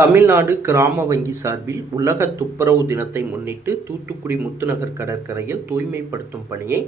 தமிழ்நாடு கிராம வங்கி சார்பில் உலக துப்புரவு தினத்தை முன்னிட்டு தூத்துக்குடி முத்துநகர் கடற்கரையில் தூய்மைப்படுத்தும் பணியை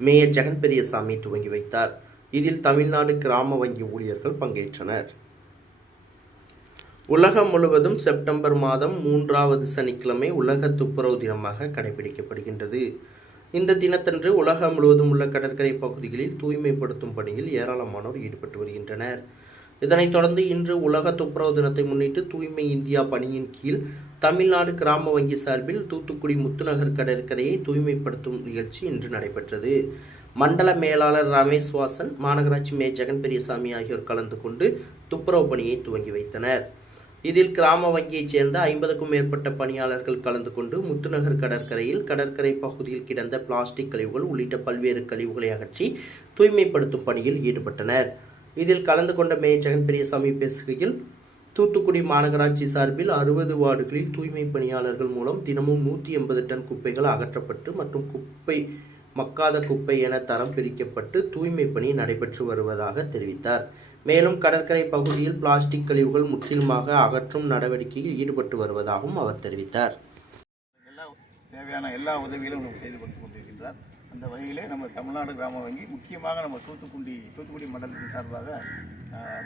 மேயர் ஜெகன் பெரியசாமி துவங்கி வைத்தார். இதில் தமிழ்நாடு கிராம வங்கி ஊழியர்கள் பங்கேற்றனர். உலகம் முழுவதும் செப்டம்பர் மாதம் மூன்றாவது சனிக்கிழமை உலக துப்புரவு தினமாக கடைபிடிக்கப்படுகின்றது. இந்த தினத்தன்று உலகம் முழுவதும் உள்ள கடற்கரை பகுதிகளில் தூய்மைப்படுத்தும் பணியில் ஏராளமானோர் ஈடுபட்டு வருகின்றனர். இதனைத் தொடர்ந்து இன்று உலக துப்புரவு தினத்தை முன்னிட்டு தூய்மை இந்தியா பணியின் கீழ் தமிழ்நாடு கிராம வங்கி சார்பில் தூத்துக்குடி முத்துநகர் கடற்கரையை தூய்மைப்படுத்தும் நிகழ்ச்சி இன்று நடைபெற்றது. மண்டல மேலாளர் ரமேஷ் வாசன் மாநகராட்சி மேயர் ஜெகன் பெரியசாமி ஆகியோர் கலந்து கொண்டு துப்புரவு பணியை துவங்கி வைத்தனர். இதில் கிராம வங்கியைச் சேர்ந்த ஐம்பதுக்கும் மேற்பட்ட பணியாளர்கள் கலந்து கொண்டு முத்துநகர் கடற்கரையில் கடற்கரை பகுதியில் கிடந்த பிளாஸ்டிக் கழிவுகள் உள்ளிட்ட பல்வேறு கழிவுகளை அகற்றி தூய்மைப்படுத்தும் பணியில் ஈடுபட்டனர். இதில் கலந்து கொண்ட மேயர் ஜெகன் பெரியசாமி பேசுகையில் தூத்துக்குடி மாநகராட்சி சார்பில் அறுபது வார்டுகளில் தூய்மை பணியாளர்கள் மூலம் தினமும் நூற்றி எண்பது டன் குப்பைகள் அகற்றப்பட்டு மற்றும் குப்பை மக்காத குப்பை என தரம் பிரிக்கப்பட்டு தூய்மை பணி நடைபெற்று வருவதாக தெரிவித்தார். மேலும் கடற்கரை பகுதியில் பிளாஸ்டிக் கழிவுகள் முற்றிலுமாக அகற்றும் நடவடிக்கையில் ஈடுபட்டு வருவதாகவும் அவர் தெரிவித்தார். எல்லா தேவையான எல்லா உதவிகளும் செய்து கொடுத்து கொண்டிருக்கின்றார். அந்த வகையிலே நம்ம தமிழ்நாடு கிராம வங்கி முக்கியமாக நம்ம தூத்துக்குடி தூத்துக்குடி மண்டலத்தின் சார்பாக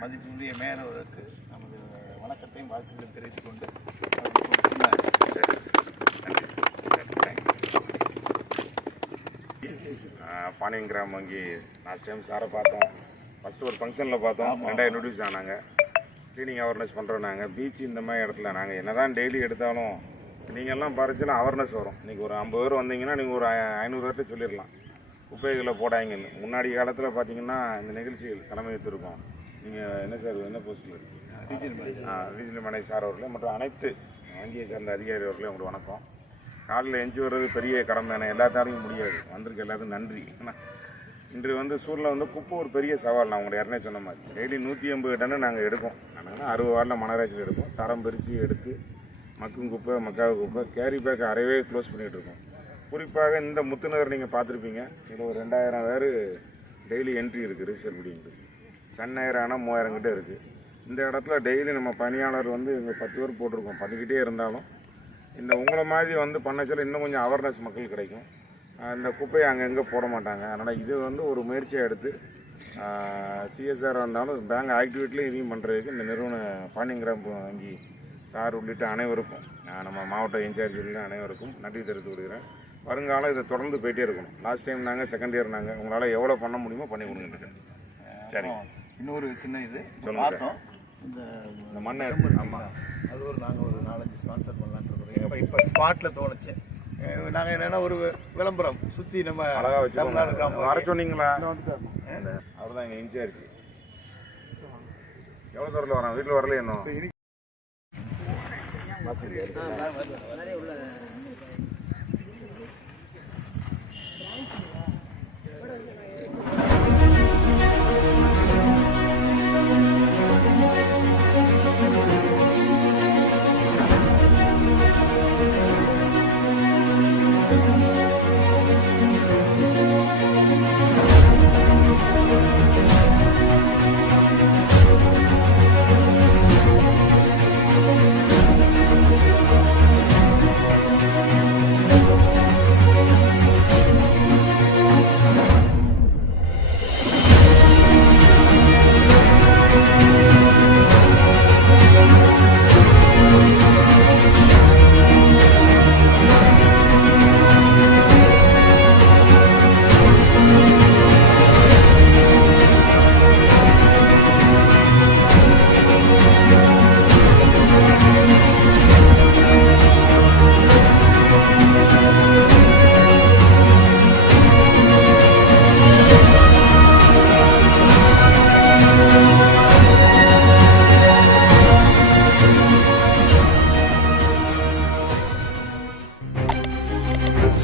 மதிப்புக்குரிய மேயர் அவர்களுக்கு நமது வணக்கத்தையும் வாழ்த்துக்களையும் தெரிவித்துக் கொண்டு அவருக்கு பாண்டியன் கிராம வங்கி லாஸ்ட் டைம் சாரை பார்த்தோம். ஃபஸ்ட்டு ஒரு ஃபங்க்ஷனில் பார்த்தோம். ரெண்டாயிரம் இன்ட்ரடியூஸ் ஆனாங்க க்ளீனிங் அவேர்னஸ் பண்ணுறோம் நாங்கள் பீச் இந்த மாதிரி இடத்துல நாங்கள் என்ன தான் டெய்லி எடுத்தாலும் நீங்கள்லாம் பறிச்சுன்னா அவேர்னஸ் வரும். இன்றைக்கி ஒரு ஐம்பது பேர் வந்தீங்கன்னா நீங்கள் ஒரு ஐ- ஐநூறு பேர்கிட்ட சொல்லிடலாம். குப்பைகளை போடாங்கன்னு முன்னாடி காலத்தில் பார்த்தீங்கன்னா இந்த நிகழ்ச்சிகள் தலைமை எடுத்திருக்கோம் நீங்கள் என்ன சார் என்ன போஸ்டில் இருக்கீங்க ரீஜனல் மேனேஜர் சார் அவர்களே மற்றும் அனைத்து வங்கியை சார்ந்த அதிகாரி அவர்களே உங்களுக்கு வணக்கம். காலையில் எஞ்சி வர்றது பெரிய கடமை தானே. எல்லாத்தாரையும் முடியாது. வந்திருக்க எல்லாத்துக்கும் நன்றி. ஏன்னா இன்று வந்து சூழலில் வந்து குப்பை ஒரு பெரிய சவால். நான் உங்களை யாருனே சொன்ன மாதிரி. டெய்லி நூற்றி ஐம்பது டன்னு நாங்கள் எடுப்போம். நாங்கள் அறுபது வாரில் மனராட்சியில் எடுப்போம். தரம் பிரித்து எடுத்து மக்கும் குப்பை மக்காவு குப்பை கேரி பேக் அறவே க்ளோஸ் பண்ணிகிட்டு இருக்கோம். குறிப்பாக இந்த முத்துநகர் நீங்கள் பார்த்துருப்பீங்க. இதில் ஒரு ரெண்டாயிரம் பேர் டெய்லி என்ட்ரி இருக்குது ரிஜிஸ்டர் முடியுது. சென்னையர் ஆனால் மூவாயிரம் கிட்டே இருக்குது இந்த இடத்துல டெய்லி நம்ம பணியாளர் வந்து இங்கே பத்து பேர் போட்டிருக்கோம். பண்ணிக்கிட்டே இருந்தாலும் இந்த உங்களை மாதிரி வந்து பண்ணச்சில் இன்னும் கொஞ்சம் அவேர்னஸ் மக்கள் கிடைக்கும். இந்த குப்பையை அங்கங்கே போட மாட்டாங்க. அதனால் இது வந்து ஒரு முயற்சியாக எடுத்து சிஎஸ்ஆர் இருந்தாலும் பேங்க் ஆக்டிவிட்டிலையும் இதையும் பண்ணுறதுக்கு இந்த நிறுவன பாண்டியங்கிராம் வங்கி சார் உள்ளிட்ட அனைவருக்கும் ஆஹ் நம்ம மாவட்ட இன்சார்ஜ் உள்ளிட்ட அனைவருக்கும் நன்றி தெரிவித்து விடுகிறேன் வருங்காலம் இதை தொடர்ந்து போயிட்டே இருக்கணும். லாஸ்ட் டைம் நாங்கள் செகண்ட் இயர் நாங்கள் உங்களால் எவ்வளோ பண்ண முடியுமோ பண்ணி கொடுங்க சரி. இன்னொரு சின்ன இது. பார்த்தோம். இந்த இந்த மண்ணை ஆமாம் அது ஒரு நாங்கள் ஒரு நாலஞ்சு ஸ்பான்சர் பண்ணலான்னு இருக்கோம் இப்போ இப்போ ஸ்பாட்டில் தோணுச்சு. நாங்கள் என்னென்னா ஒரு விளம்பரம். சுற்றி நம்ம அழகா தமிழ்நாடு வச்சு கிராம வர சொன்னீங்களா? அவர் தான் எங்கள் இன்சார்ஜ். எவ்வளோ தூரத்தில் வரான்? வீட்டில் வரல இன்னும்? பார்த்துருக்காரு